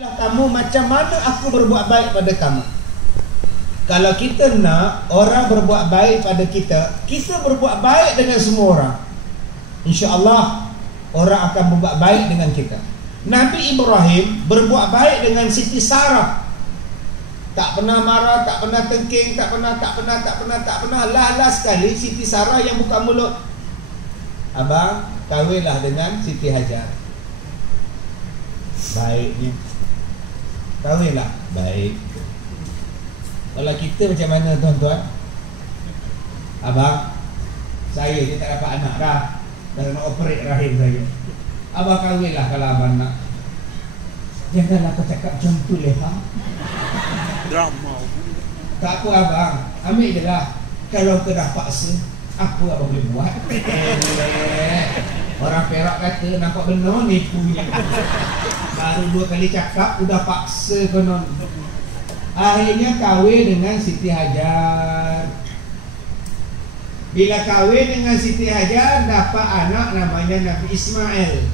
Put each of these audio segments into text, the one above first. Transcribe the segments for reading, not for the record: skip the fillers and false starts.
baiklah kamu macam mana aku berbuat baik pada kamu. Kalau kita nak orang berbuat baik pada kita, kita berbuat baik dengan semua orang, insya-Allah orang akan berbuat baik dengan kita. Nabi Ibrahim berbuat baik dengan Siti Sarah. Tak pernah marah, tak pernah tengking, tak pernah. Lah sekali Siti Sarah yang buka mulut. Abang, kahwinlah dengan Siti Hajar. Baiknya kahwinlah. Baik. Kalau kita macam mana tuan-tuan? Abang, saya je tak dapat anak dah. Dah nak operate rahim saya. Abang kahwinlah kalau abang nak. Janganlah kau cakap macam tu Leha. Drama. Tak apa abang, ambil je lah. Kalau kau dah paksa, apa abang boleh buat? Orang Perak kata nampak benar ni punya. Baru 2 kali cakap udah paksa konon. Akhirnya kahwin dengan Siti Hajar. Bila kahwin dengan Siti Hajar, dapat anak namanya Nabi Ismail.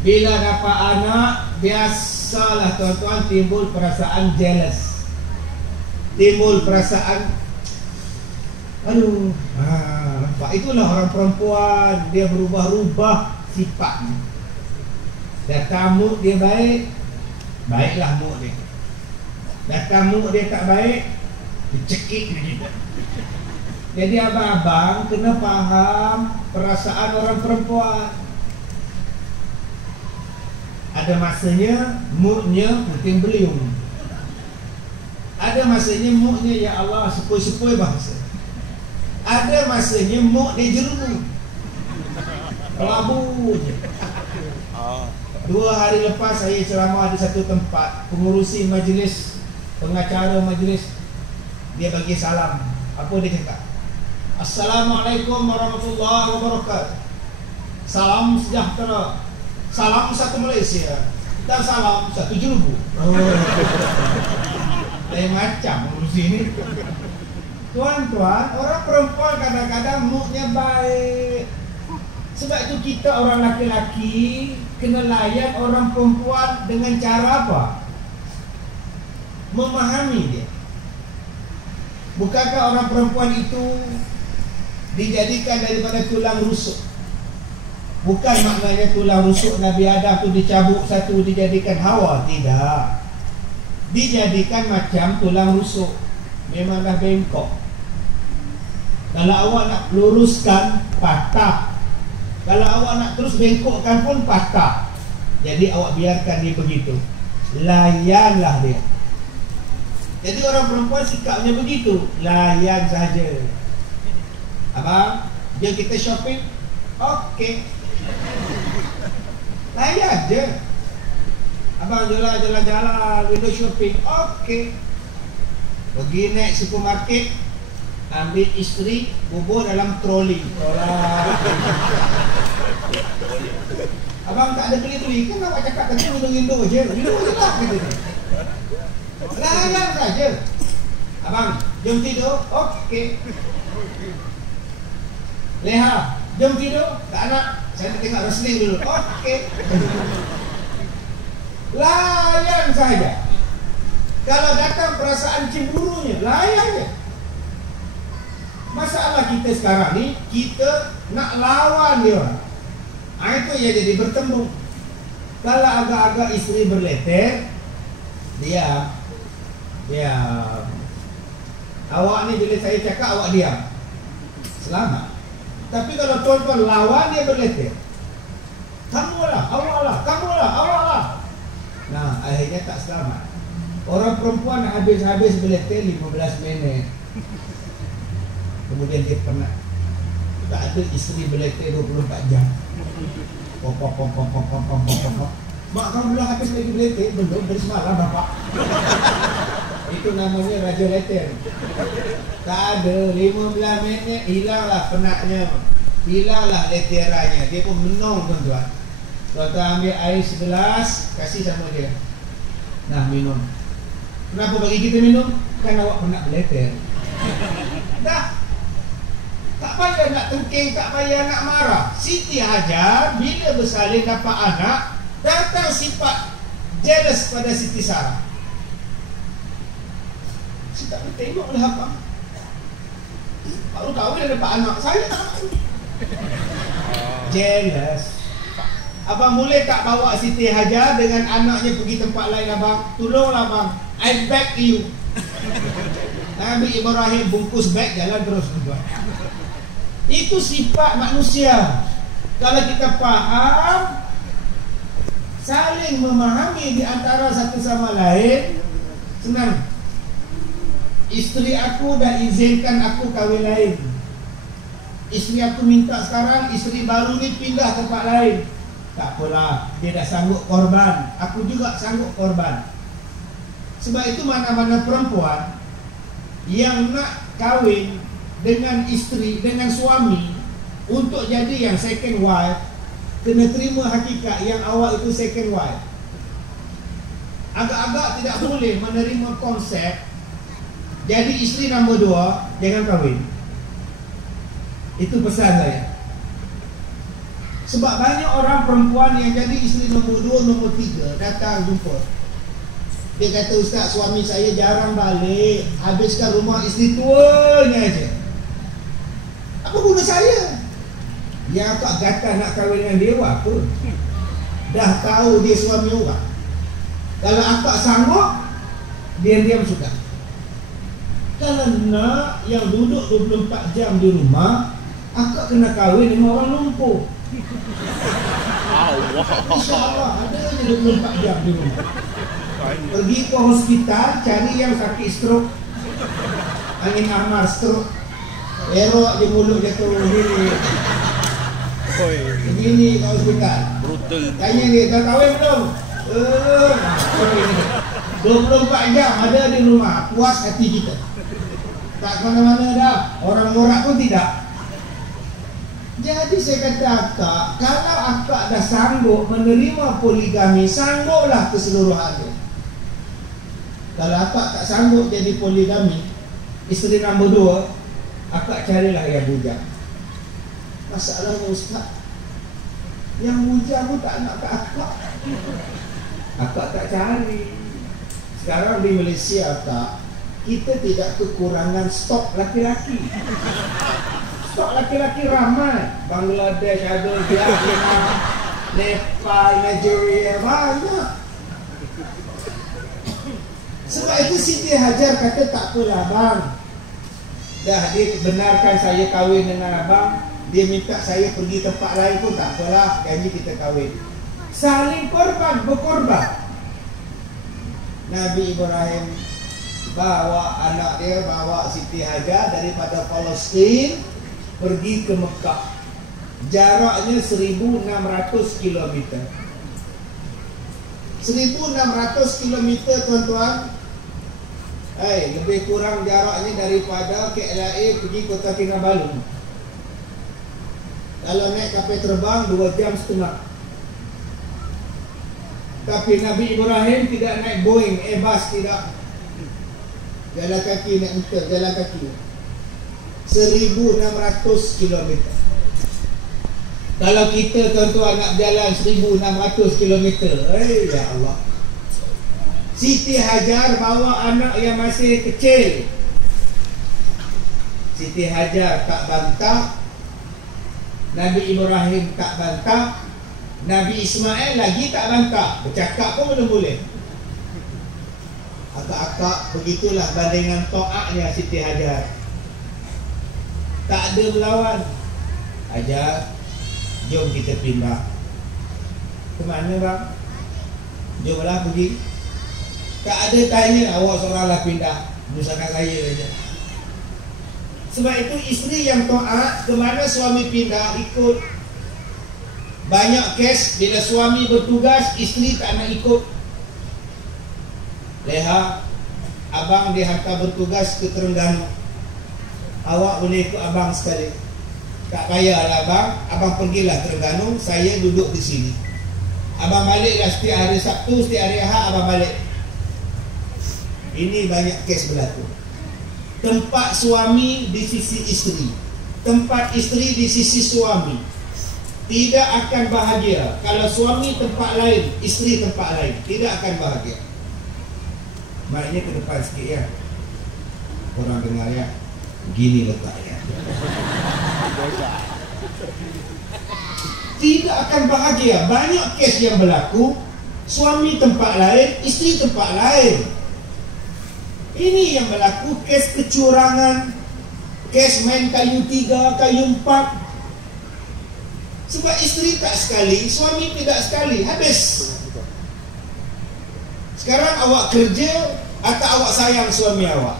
Bila dapat anak, biasalah tuan-tuan timbul perasaan jealous. Timbul perasaan aduh, nampak itulah orang perempuan, dia berubah-ubah sifatnya. Datang mood dia baik, baiklah mood dia. Datang mood dia tak baik, dicekik dia. Jadi abang-abang kena faham perasaan orang perempuan. Ada masanya moodnya puting beliung. Ada masanya moodnya ya Allah sepoi-sepoi bahasa. Ada masanya mood dia jeru, kelabu je. 2 hari lepas saya ceramah di satu tempat, pengurusi majlis, pengacara majlis, dia bagi salam. Apa dia cakap? Assalamualaikum warahmatullahi wabarakatuh. Salam sejahtera. Salam satu Malaysia. Dan salam satu Jerubu. Lain macam pengurusi ini. Tuan-tuan, orang perempuan kadang-kadang moodnya baik. Sebab itu kita orang laki-laki kena layan orang perempuan dengan cara apa? Memahami dia. Bukankah orang perempuan itu dijadikan daripada tulang rusuk? Bukan maknanya tulang rusuk Nabi Adam itu dicabut satu dijadikan Hawa. Tidak. Dijadikan macam tulang rusuk. Memanglah bengkok. Kalau awak nak luruskan, patah. Kalau awak nak terus bengkokkan pun patah. Jadi awak biarkan dia begitu. Layanlah dia. Jadi orang perempuan sikapnya begitu. Layan saja. Abang, jom kita shopping. Okey. Layan je. Abang, jalan-jalan window shopping. Okey. Pergi naik supermarket, ambil isteri, bubur dalam troli. Abang tak ada beli-beli, kan awak cakap tadi window je. Window je lah kita ni. Layan saja. Abang, jom tidur. Okey. Leha, jom tidur. Tak nak, saya nak tengok wrestling dulu. Okey. Layan saja. Kalau datang perasaan cemburunya, layan je. Masalah kita sekarang ni, kita nak lawan dia. Itu yang jadi bertembung. Kalau agak-agak isteri berleter, diam. Awak ni bila saya cakap, awak diam. Selamat. Tapi kalau tuan-tuan lawan dia berleter, kamulah, awaklah, kamulah, awaklah. Nah, akhirnya tak selamat. Orang perempuan habis-habis berleter 15 minit. Kemudian dia penat. Tak ada isteri berleter 24 jam. Pom. Mak kamu belum habis lagi berleter? Belum, dari semalam bapak. Itu namanya raja leter. Tak ada, 15 minit hilanglah penatnya. Hilanglah leterannya. Dia pun menong tuan-tuan. Tuan-tuan ambil air segelas, kasih sama dia. Nah, minum. Kenapa bagi kita minum? Kan awak pernah berleter. Dah. Tak payah nak tengking, tak payah nak marah. Siti Hajar bila bersalin dapat anak, datang sifat jealous pada Siti Sarah. Saya tak boleh tengok lah abang. Baru kahwin dah dapat anak, saya tak mahu. Jealous. Abang boleh tak bawa Siti Hajar dengan anaknya pergi tempat lain abang? Tolonglah abang, I beg you. Nabi Ibrahim bungkus beg, jalan terus. Itu sifat manusia. Kalau kita faham, saling memahami di antara satu sama lain, senang. Isteri aku dah izinkan aku kahwin lain. Isteri aku minta sekarang isteri baru ni pindah tempat lain. Tak apalah, dia dah sanggup korban, aku juga sanggup korban. Sebab itu mana-mana perempuan yang nak kahwin dengan isteri, dengan suami untuk jadi yang second wife, kena terima hakikat yang awak itu second wife. Agak-agak tidak boleh menerima konsep jadi isteri nombor 2, jangan kahwin. Itu pesan saya. Sebab banyak orang perempuan yang jadi isteri nombor 2, nombor 3 datang jumpa. Dia kata, Ustaz, suami saya jarang balik, habiskan rumah isteri tuanya aja. Apa guna saya? Yang akak gatal nak kahwin dengan dia apa? Dah tahu dia suami orang. Kalau akak sanggup, diam-diam sudah. Kalau nak yang duduk 24 jam di rumah, akak kena kahwin dengan orang lumpuh. InsyaAllah ada je 24 jam di rumah. Pergi ke hospital, cari yang sakit stroke, angin ahmar stroke, erok je mulut jatuh begini ke hospital. Brutal. Tanya dia, dah kahwin belum? 24 jam ada di rumah, puas hati kita. Tak mana-mana dah, orang norak pun tidak. Jadi saya kata akak, kalau akak dah sanggup menerima poligami, sangguplah keseluruhannya. Kalau akak tak sanggup jadi poligami, isteri nombor 2, akak carilah yang bujang. Masalahnya Ustaz, yang bujang pun tak nak ke akak. Akak tak cari. Sekarang di Malaysia akak, kita tidak kekurangan stok laki-laki. Stok laki-laki ramai. Bangladesh ada, Vietnam, Nepal, Nigeria, banyak. Sebab itu Siti Hajar kata, tak apalah bang, dah dia benarkan saya kahwin dengan abang, dia minta saya pergi tempat lain pun tak apalah, janji kita kahwin. Saling korban, berkorban. Nabi Ibrahim bawa anak dia, bawa Siti Hajar daripada Palestin pergi ke Mekah. Jaraknya 1,600 km. 1,600 km tuan-tuan. Lebih kurang jaraknya daripada KLIA pergi Kota Kinabalu. Kalau naik kapal terbang 2 jam setengah. Tapi Nabi Ibrahim tidak naik Boeing, Airbus, tidak. Jalan kaki, naik motor, jalan kaki. 1,600 km. Kalau kita tuan-tuan nak jalan 1,600 km, ya Allah. Siti Hajar bawa anak yang masih kecil. Siti Hajar tak bantah, Nabi Ibrahim tak bantah, Nabi Ismail lagi tak bantah. Bercakap pun belum boleh. Akak-akak, begitulah bandingan taatnya Siti Hajar. Tak ada melawan. Hajar, jom kita pindah. Ke mana bang? Jomlah pergi. Tak ada tanya, awak seoranglah pindah, usahakan saya saja. Sebab itu isteri yang taat, ke mana suami pindah ikut. Banyak kes bila suami bertugas, isteri tak nak ikut. Leha, abang dihantar bertugas ke Terengganu, awak boleh ikut abang sekali. Tak payahlah abang, abang pergilah Terengganu, saya duduk di sini. Abang baliklah setiap hari Sabtu, setiap hari Ahad abang balik. Ini banyak kes berlaku. Tempat suami di sisi isteri, tempat isteri di sisi suami. tidak akan bahagia kalau suami tempat lain, isteri tempat lain. Tidak akan bahagia. Maknanya ke depan sikit ya, orang dengar ya. Gini letaknya. Tidak akan bahagia. Banyak kes yang berlaku, suami tempat lain, isteri tempat lain. Ini yang berlaku, kes kecurangan, kes main kayu 3, kayu 4. Sebab isteri tak sekali, suami tidak sekali, habis. Sekarang awak kerja atau awak sayang suami awak?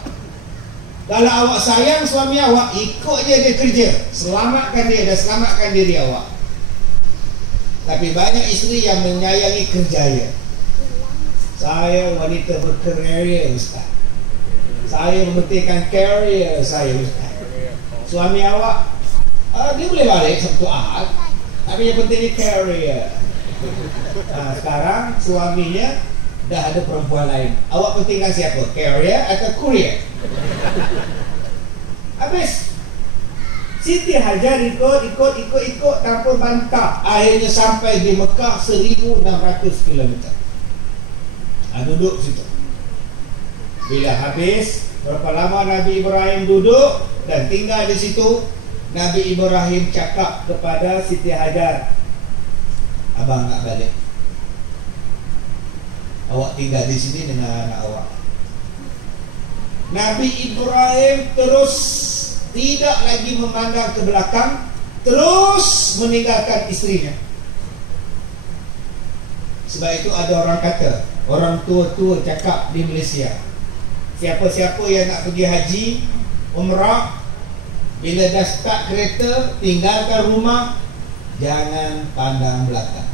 Kalau awak sayang suami awak, ikut je dia kerja, selamatkan dia dan selamatkan diri awak. Tapi banyak isteri yang menyayangi kerjaya. Saya wanita berkarier, Ustaz. Saya mementingkan career saya, Ustaz. Suami awak, dia boleh balik Sabtu Ahad, tapi yang penting dia career. Sekarang suaminya dah ada perempuan lain. Awak pentingkan siapa? Career atau courier? Habis. Siti Hajar ikut tanpa bantah. Akhirnya sampai di Mekah 1,600 km. Duduk situ. Bila habis, berapa lama Nabi Ibrahim duduk dan tinggal di situ, Nabi Ibrahim cakap kepada Siti Hajar, abang nak balik. Awak tinggal di sini dengan anak awak. Nabi Ibrahim terus tidak lagi memandang ke belakang, terus meninggalkan istrinya. Sebab itu ada orang kata, orang tua-tua cakap di Malaysia, siapa-siapa yang nak pergi haji, umrah, bila dah start kereta, tinggalkan rumah, jangan pandang belakang.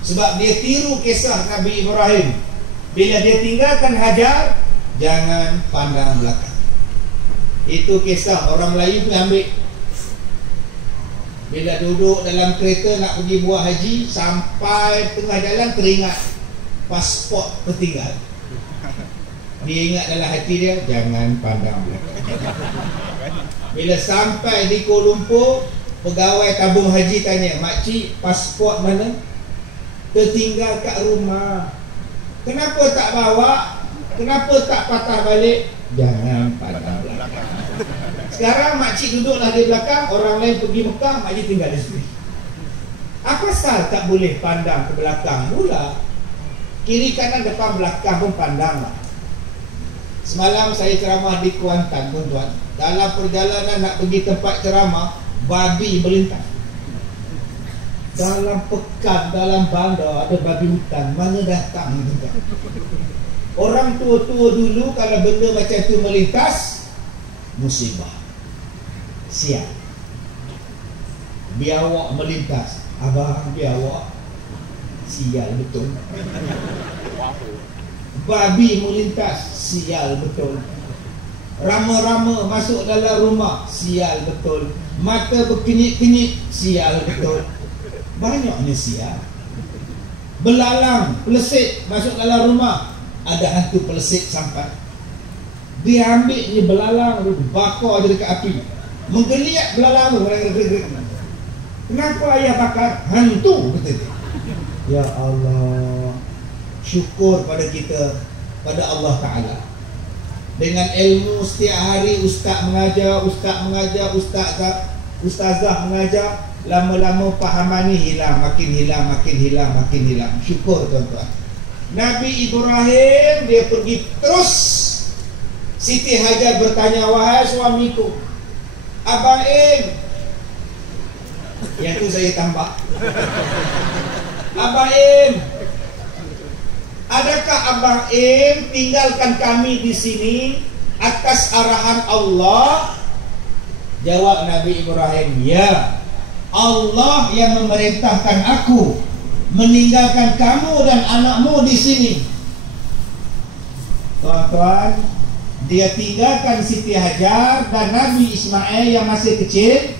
Sebab dia tiru kisah Nabi Ibrahim. Bila dia tinggalkan Hajar, jangan pandang belakang. Itu kisah orang Melayu pun ambil. Bila duduk dalam kereta nak pergi buat haji, sampai tengah jalan teringat pasport tertinggal. Dia ingat dalam hati dia, jangan pandang belakang. Bila sampai di Kuala Lumpur, pegawai tabung haji tanya, makcik pasport mana? Tertinggal kat rumah. Kenapa tak bawa? Kenapa tak patah balik? Jangan pandang belakang. Sekarang makcik duduklah di belakang, orang lain pergi Mekah, makcik tinggal di sini. Apa sal tak boleh pandang ke belakang? Mula kiri kanan depan belakang pun pandanglah. Semalam saya ceramah di Kuantan, tuan-tuan. Dalam perjalanan nak pergi tempat ceramah, babi melintas. Dalam pekan, dalam bandar ada babi hutan, mana datang juga. Orang tua-tua dulu kalau benda macam tu melintas, musibah, sial. Biawak melintas, abang biawak, sial betul. Babi melintas, sial betul. Rama-rama masuk dalam rumah, sial betul. Mata berkenyit-kenyit, sial betul. Banyaknya sial. Belalang, pelesit masuk dalam rumah, ada hantu pelesit sampai. Dia ambil ni belalang, bakar je dekat api, menggeliat belalang tu. Kenapa ayah bakar? Hantu, kata dia. Ya Allah, syukur pada kita, pada Allah Ta'ala. Dengan ilmu setiap hari ustaz mengajar, ustazah mengajar, lama-lama pahaman ni hilang, makin hilang. Syukur tuan-tuan. Nabi Ibrahim dia pergi terus. Siti Hajar bertanya, wahai suamiku, Abang Im. Yang tu saya tambah, Abang Im, adakah Abang Im tinggalkan kami di sini atas arahan Allah? Jawab Nabi Ibrahim, ya, Allah yang memerintahkan aku meninggalkan kamu dan anakmu di sini. Tuan-tuan, dia tinggalkan Siti Hajar dan Nabi Ismail yang masih kecil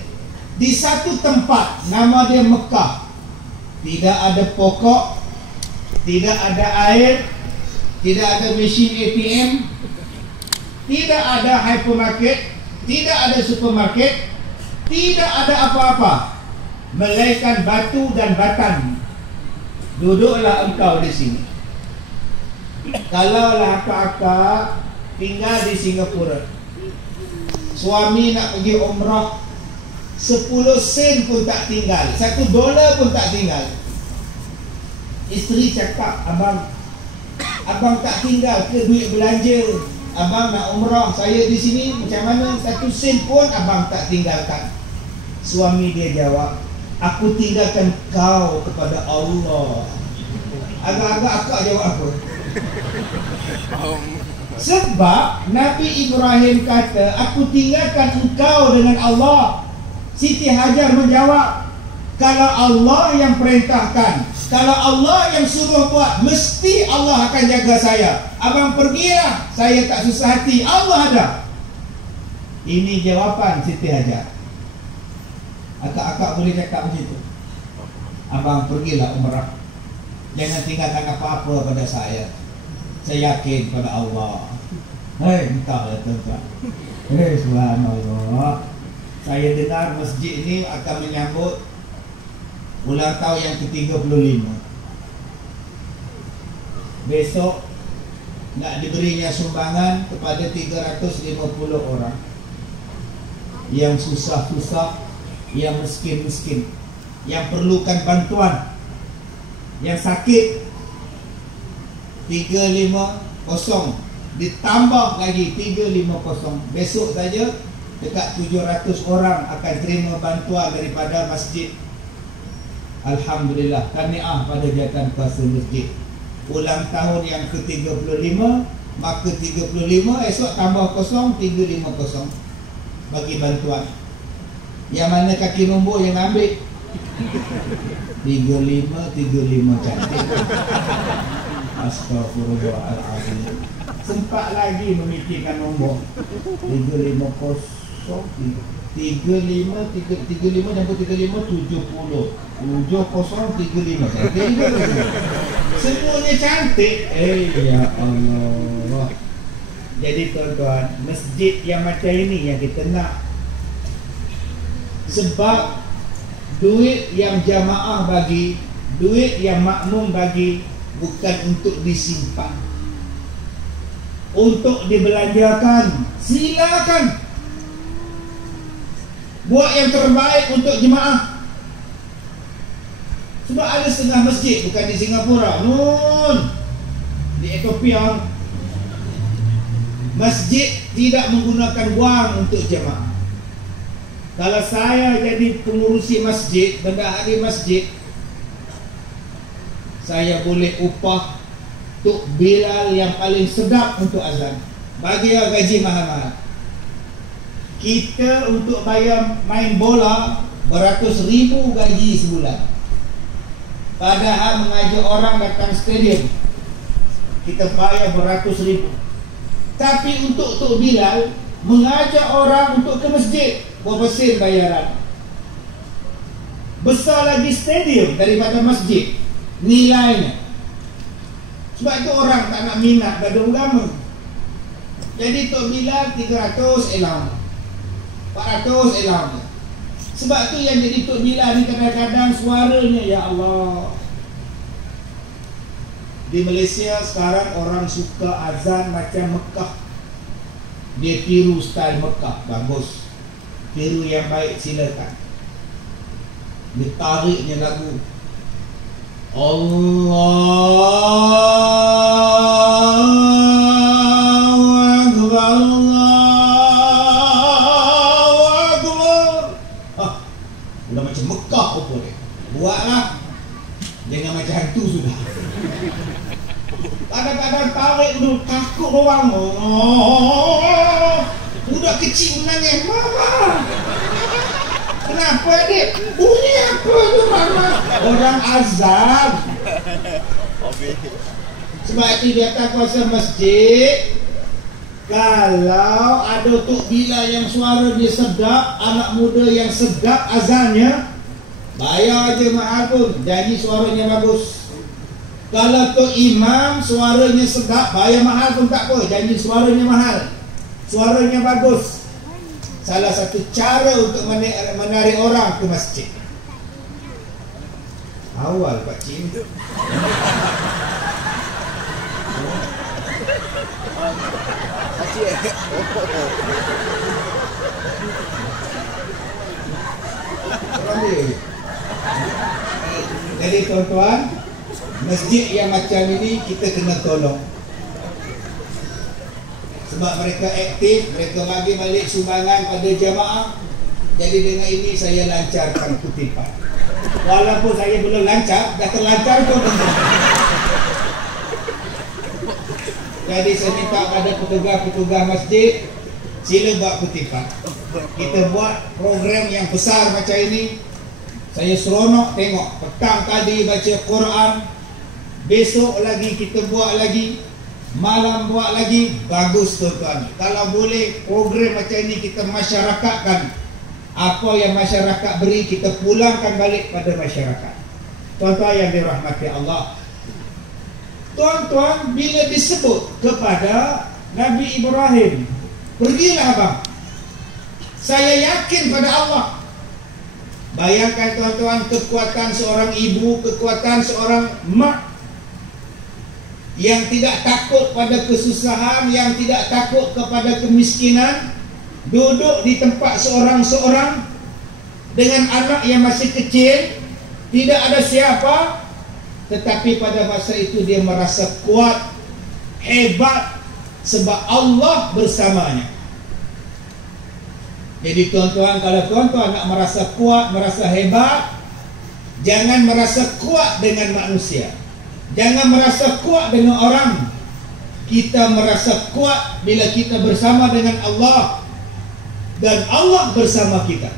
di satu tempat, nama dia Mekah. Tidak ada pokok, tidak ada air, tidak ada mesin ATM, tidak ada hypermarket, tidak ada supermarket, tidak ada apa-apa. melaikan batu dan batan. Duduklah engkau di sini. Kalaulah akak-akak tinggal di Singapura, suami nak pergi umrah, 10 sen pun tak tinggal, $1 pun tak tinggal. Isteri cakap, abang tak tinggal ke duit belanja? Abang nak umrah, saya di sini macam mana? 1 sen pun abang tak tinggalkan. Suami dia jawab, aku tinggalkan kau kepada Allah. Agak-agak akak jawab apa? Sebab Nabi Ibrahim kata, aku tinggalkan engkau dengan Allah. Siti Hajar menjawab, kalau Allah yang perintahkan, kalau Allah yang suruh buat, mesti Allah akan jaga saya. Abang pergilah, saya tak susah hati, Allah ada. Ini jawapan Siti Hajar. Akak-akak boleh cakap macam itu? Abang pergilah umrah, jangan tinggalkan apa-apa pada saya yakin pada Allah. Entahlah tuan-tuan. Subhanallah. Saya dengar masjid ni akan menyambut ulang tahun yang ke-35. Besok nak diberinya sumbangan kepada 350 orang yang susah-susah, yang miskin-miskin, yang perlukan bantuan, yang sakit. 350 ditambah lagi 350. Besok saja dekat 700 orang akan terima bantuan daripada masjid. Alhamdulillah, tahniah pada jawatan kuasa masjid. Ulang tahun yang ke-35, maka 35 esok tambah 0, 350 bagi bantuan. Yang mana kaki nombor yang ambil? 35 cantik. Astaghfirullahaladzim. Sempat lagi memikirkan nombor 350 35 jangkut 35 70 7035. Semuanya cantik. Ya Allah. Jadi tuan-tuan, masjid yang macam ini yang kita nak. Sebab duit yang jamaah bagi, duit yang makmum bagi, bukan untuk disimpan, untuk dibelanjakan. Silakan buat yang terbaik untuk jemaah. Sebab ada setengah masjid, bukan di Singapura, di Ethiopia, masjid tidak menggunakan wang untuk jemaah. Kalau saya jadi pengurusi masjid, bendahari masjid, saya boleh upah Tok Bilal yang paling sedap untuk azan, bagi gaji mahal-mahal. Kita untuk bayar main bola beratus ribu gaji sebulan, padahal mengajak orang datang stadium kita bayar beratus ribu. Tapi untuk Tok Bilal mengajak orang untuk ke masjid, berapa sen bayaran? Besar lagi stadium daripada masjid nilainya. Sebab itu orang tak nak minat pada agama. Jadi Tok Bilal 300 elam, 400 elam. Sebab tu yang jadi Tok Bilal ni kadang-kadang suaranya, ya Allah. Di Malaysia sekarang orang suka azan macam Mekah. Dia tiru style Mekah, bagus. Tiru yang baik, silakan. Ditariknya lagu Allahu Akbar, Allahu Akbar. Udah macam Mekah apa dia? Buatlah. Jangan macam hantu sudah. Kadang-kadang tarik dulu, takut orang. Budak kecil menangis, mama. Kenapa adik? Bunyi apa tu mama? Orang azan. Sebab itu di atas kuasa masjid, kalau ada Tok Bilal yang suara dia sedap, anak muda yang sedap azannya, bayar aja mahal pun, janji suaranya bagus. Kalau Tok Imam suaranya sedap, bayar mahal pun tak apa, janji suaranya mahal, suaranya bagus. Salah satu cara untuk menarik orang ke masjid. Awal Pak Cim. Jadi tuan-tuan, masjid yang macam ini kita kena tolong. Sebab mereka aktif, mereka bagi balik sumbangan pada jamaah. Jadi dengan ini saya lancarkan kutipan. Walaupun saya belum lancar, dah terlancar pun. Jadi saya minta pada petugas-petugas masjid, sila buat kutipan. Kita buat program yang besar macam ini. Saya seronok tengok. Petang tadi baca Quran, besok lagi kita buat lagi, malam buat lagi. Bagus tuan-tuan. Kalau boleh program macam ini kita masyarakatkan. Apa yang masyarakat beri kita pulangkan balik pada masyarakat. Tuan-tuan yang dirahmati Allah, tuan-tuan, bila disebut kepada Nabi Ibrahim, pergilah abang, saya yakin pada Allah. Bayangkan tuan-tuan, kekuatan seorang ibu, kekuatan seorang mak yang tidak takut pada kesusahan, yang tidak takut kepada kemiskinan, duduk di tempat seorang-seorang dengan anak yang masih kecil, tidak ada siapa, tetapi pada masa itu dia merasa kuat, hebat, sebab Allah bersamanya. Jadi tuan-tuan, kalau tuan-tuan nak merasa kuat, merasa hebat, jangan merasa kuat dengan manusia, jangan merasa kuat dengan orang. Kita merasa kuat bila kita bersama dengan Allah, dan Allah bersama kita.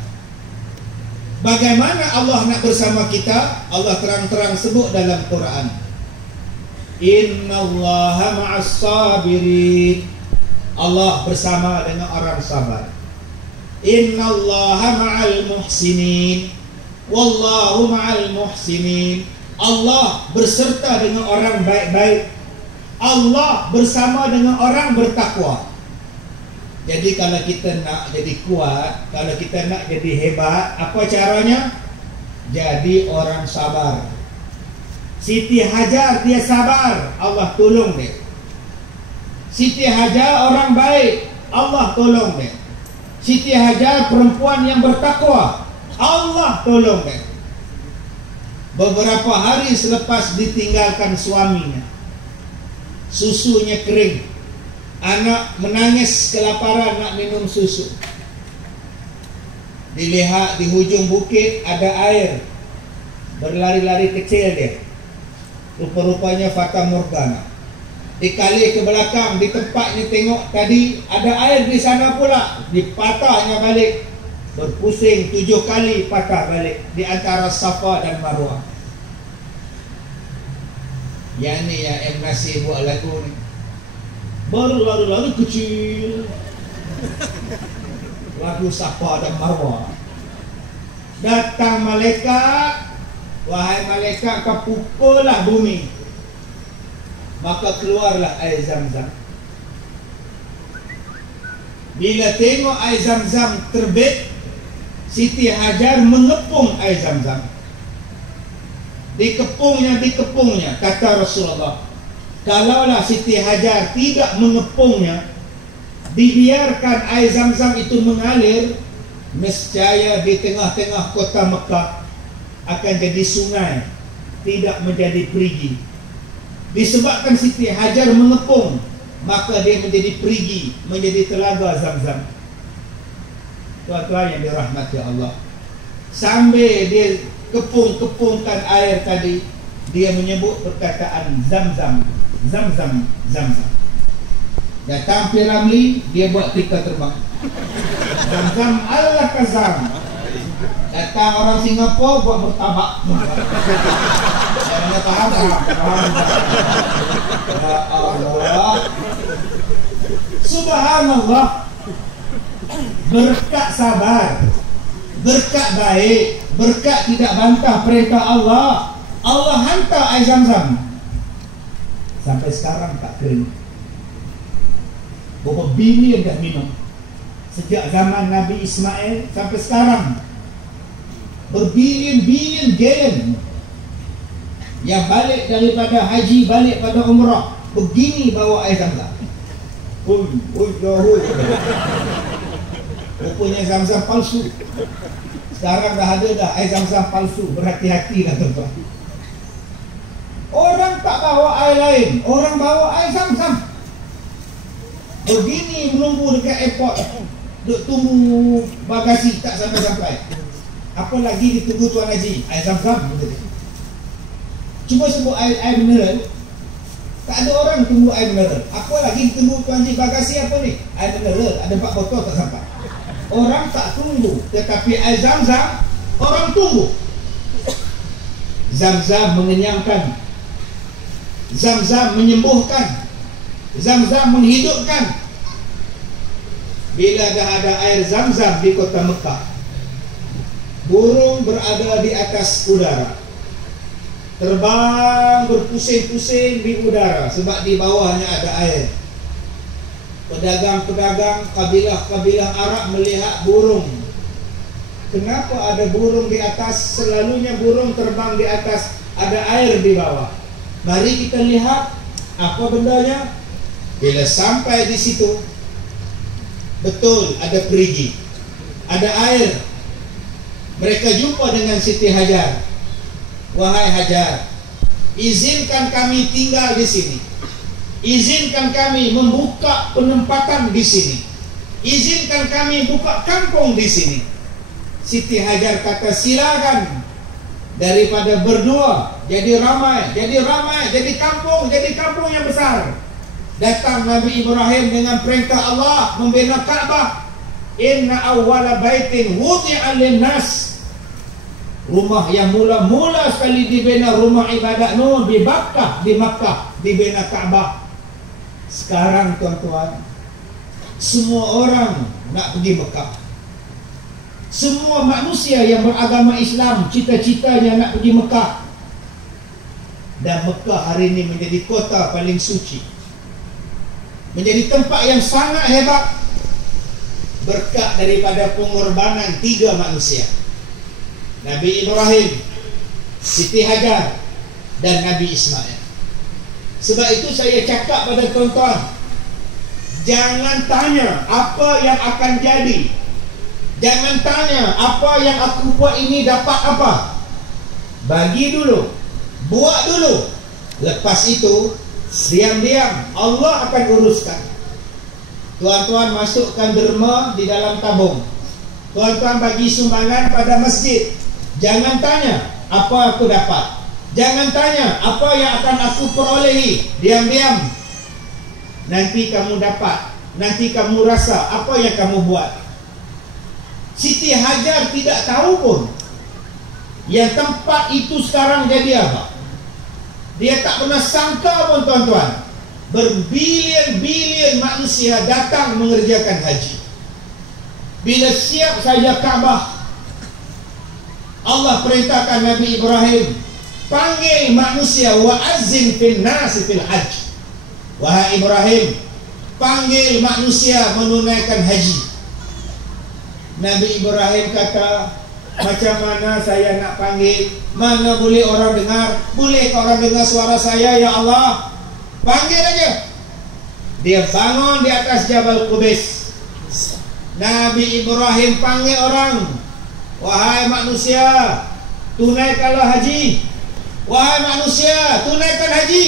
Bagaimana Allah nak bersama kita? Allah terang-terang sebut dalam Quran, Innallaha ma'as sabirin. Allah bersama dengan orang sabar. Innallaha ma'al muhsinin. Wallahu ma'al muhsinin. Allah berserta dengan orang baik-baik. Allah bersama dengan orang bertakwa. Jadi kalau kita nak jadi kuat, kalau kita nak jadi hebat, apa caranya? Jadi orang sabar. Siti Hajar dia sabar, Allah tolong dia. Siti Hajar orang baik, Allah tolong dia. Siti Hajar perempuan yang bertakwa, Allah tolong dia. Beberapa hari selepas ditinggalkan suaminya, susunya kering, anak menangis kelaparan nak minum susu. Dilihat di hujung bukit ada air, berlari-lari kecil dia, rupa-rupanya Fata Morgana. Dikali ke belakang, di tempatnya tengok tadi ada air di sana pula, dipatahnya balik, berpusing 7 kali patah balik di antara Safa dan Marwah. Yang ni yang M. Nasir buat lagu ni, baru lari-lari kecil, lagu Safa dan Marwah. Datang malaikat, wahai malaikat, kau pukullah bumi, maka keluarlah air Zam-Zam. Bila tengok air Zam-Zam terbit, Siti Hajar mengepung air Zam-Zam. Dikepungnya, kata Rasulullah, kalaulah Siti Hajar tidak mengepungnya, dibiarkan air Zam-Zam itu mengalir, nescaya di tengah-tengah kota Mekah akan jadi sungai, tidak menjadi perigi. Disebabkan Siti Hajar mengepung, maka dia menjadi perigi, menjadi telaga Zam-Zam. Tuan-tuan yang dirahmati Allah, sambil dia kepung-kepungkan air tadi, dia menyebut perkataan Zam-Zam, Zam-Zam, Zam-Zam. Datang Piramli, dia buat tika terbang, Zam-Zam Allah kazam. Datang orang Singapura buat bertabak. Jangan faham. Ya Allah, subhanallah. Berkat sabar, berkat baik, berkat tidak bantah perintah Allah, Allah hantar air Zam-Zam. Sampai sekarang tak kering. Berapa bilion dah minum sejak zaman Nabi Ismail sampai sekarang, berbilion-bilion gallon. yang balik daripada haji, balik pada umrah, begini bawa air Zam-Zam. Rupanya Zam-Zam palsu. Sekarang dah ada dah air Zam-Zam palsu. Berhati-hati dah tuan-tuan. Orang tak bawa air lain, orang bawa air Zam-Zam. Begini menunggu dekat airport, duk tunggu bagasi tak sampai-sampai. Apa lagi ditunggu Tuan Haji? Air Zam-Zam. Cuba sebut air mineral, tak ada orang tunggu air mineral. Apa lagi ditunggu Tuan Haji? Bagasi apa ni? Air mineral, ada 4 botol tak sampai. Orang tak tunggu, tetapi air Zam-Zam orang tunggu. Zam-Zam mengenyangkan, Zam-Zam menyembuhkan, Zam-Zam menghidupkan. Bila dah ada air Zam-Zam di kota Mekah, burung berada di atas udara, terbang berpusing-pusing di udara, sebab di bawahnya ada air. Pedagang-pedagang kabilah-kabilah Arab melihat burung. Kenapa ada burung di atas? Selalunya burung terbang di atas, ada air di bawah. Mari kita lihat apa bendanya. Bila sampai di situ, betul ada perigi, ada air. Mereka jumpa dengan Siti Hajar. Wahai Hajar, izinkan kami tinggal di sini, izinkan kami membuka penempatan di sini, izinkan kami buka kampung di sini. Siti Hajar kata silakan. Daripada berdua jadi ramai, jadi kampung yang besar. Datang Nabi Ibrahim dengan perintah Allah membina Kaabah. Inna awwala baitin wudi'a lin-nas. Rumah yang mula-mula sekali dibina, rumah ibadat Nuh di Makkah, dibina Kaabah. Sekarang tuan-tuan, semua orang nak pergi Mekah. Semua manusia yang beragama Islam cita-citanya nak pergi Mekah. Dan Mekah hari ini menjadi kota paling suci, menjadi tempat yang sangat hebat berkat daripada pengorbanan 3 manusia, Nabi Ibrahim, Siti Hajar, dan Nabi Ismail. Sebab itu saya cakap pada tuan-tuan, jangan tanya apa yang akan jadi, jangan tanya apa yang aku buat ini dapat apa. Bagi dulu, buat dulu. Lepas itu diam-diam Allah akan uruskan. Tuan-tuan masukkan derma di dalam tabung, tuan-tuan bagi sumbangan pada masjid. Jangan tanya apa aku dapat, jangan tanya apa yang akan aku perolehi. Diam-diam nanti kamu dapat, nanti kamu rasa apa yang kamu buat. Siti Hajar tidak tahu pun yang tempat itu sekarang jadi apa. Dia tak pernah sangka pun tuan-tuan, berbilion-bilion manusia datang mengerjakan haji. Bila siap saja Kaabah, Allah perintahkan Nabi Ibrahim, panggil manusia, wa azzin fil nasi fil hajj. Wahai Ibrahim, panggil manusia menunaikan haji. Nabi Ibrahim kata, macam mana saya nak panggil? Mana boleh orang dengar? Boleh orang dengar suara saya, ya Allah? Panggil aja. Dia bangun di atas Jabal Qubais. Nabi Ibrahim panggil orang, wahai manusia, tunaikanlah haji. Wahai manusia, tunaikan haji.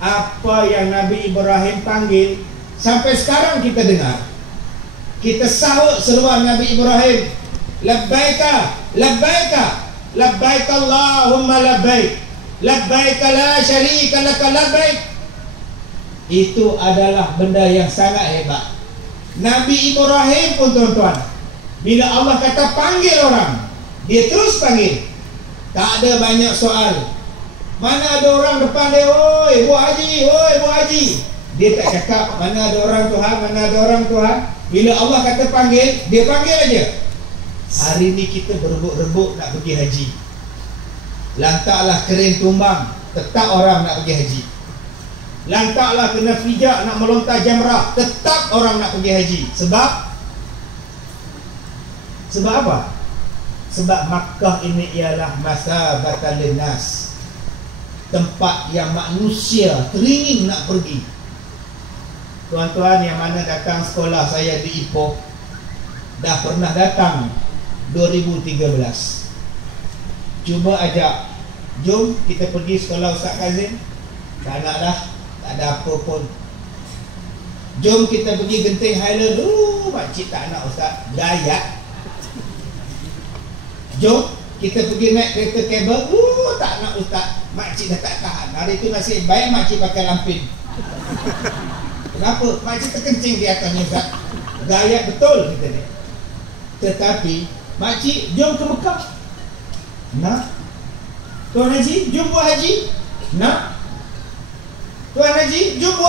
Apa yang Nabi Ibrahim panggil sampai sekarang kita dengar. Kita sahut seruan Nabi Ibrahim, labbaika, labbaika, labbaik Allahumma labbaik, labbaik la syarika laka labbaik. Itu adalah benda yang sangat hebat. Nabi Ibrahim pun tuan-tuan, bila Allah kata panggil orang, dia terus panggil. Tak ada banyak soal. Mana ada orang depan dia, oi Bu Haji, oi Bu Haji. Dia tak cakap mana ada orang Tuhan, mana ada orang Tuhan. Bila Allah kata panggil, dia panggil aja. Hari ni kita berebut-rebut nak pergi haji. Lantaklah kering tumbang, tetap orang nak pergi haji. Lantaklah kena pijak nak melontar jamrah, tetap orang nak pergi haji. Sebab apa? Sebab Makkah ini ialah masabatan linnas, tempat yang manusia teringin nak pergi. Tuan-tuan yang mana datang sekolah saya di Ipoh, dah pernah datang 2013. Cuba ajak, jom kita pergi sekolah Ustaz Kazim. Tak nak dah, tak ada apa pun. Jom kita pergi Genting Highland. Makcik tak nak Ustaz, Dayak. Jom kita pergi naik kereta kabel. Tak nak Ustaz, makcik dah tak tahan. Hari itu nasib baik makcik pakai lampin. Kenapa? Makcik terkencing di atasnya Ustaz. Gaya betul kita ni. Tetapi makcik, jom ke Mekah. Nak? Tuan Haji, jom buat haji. Nak? Tuan Haji, jom buat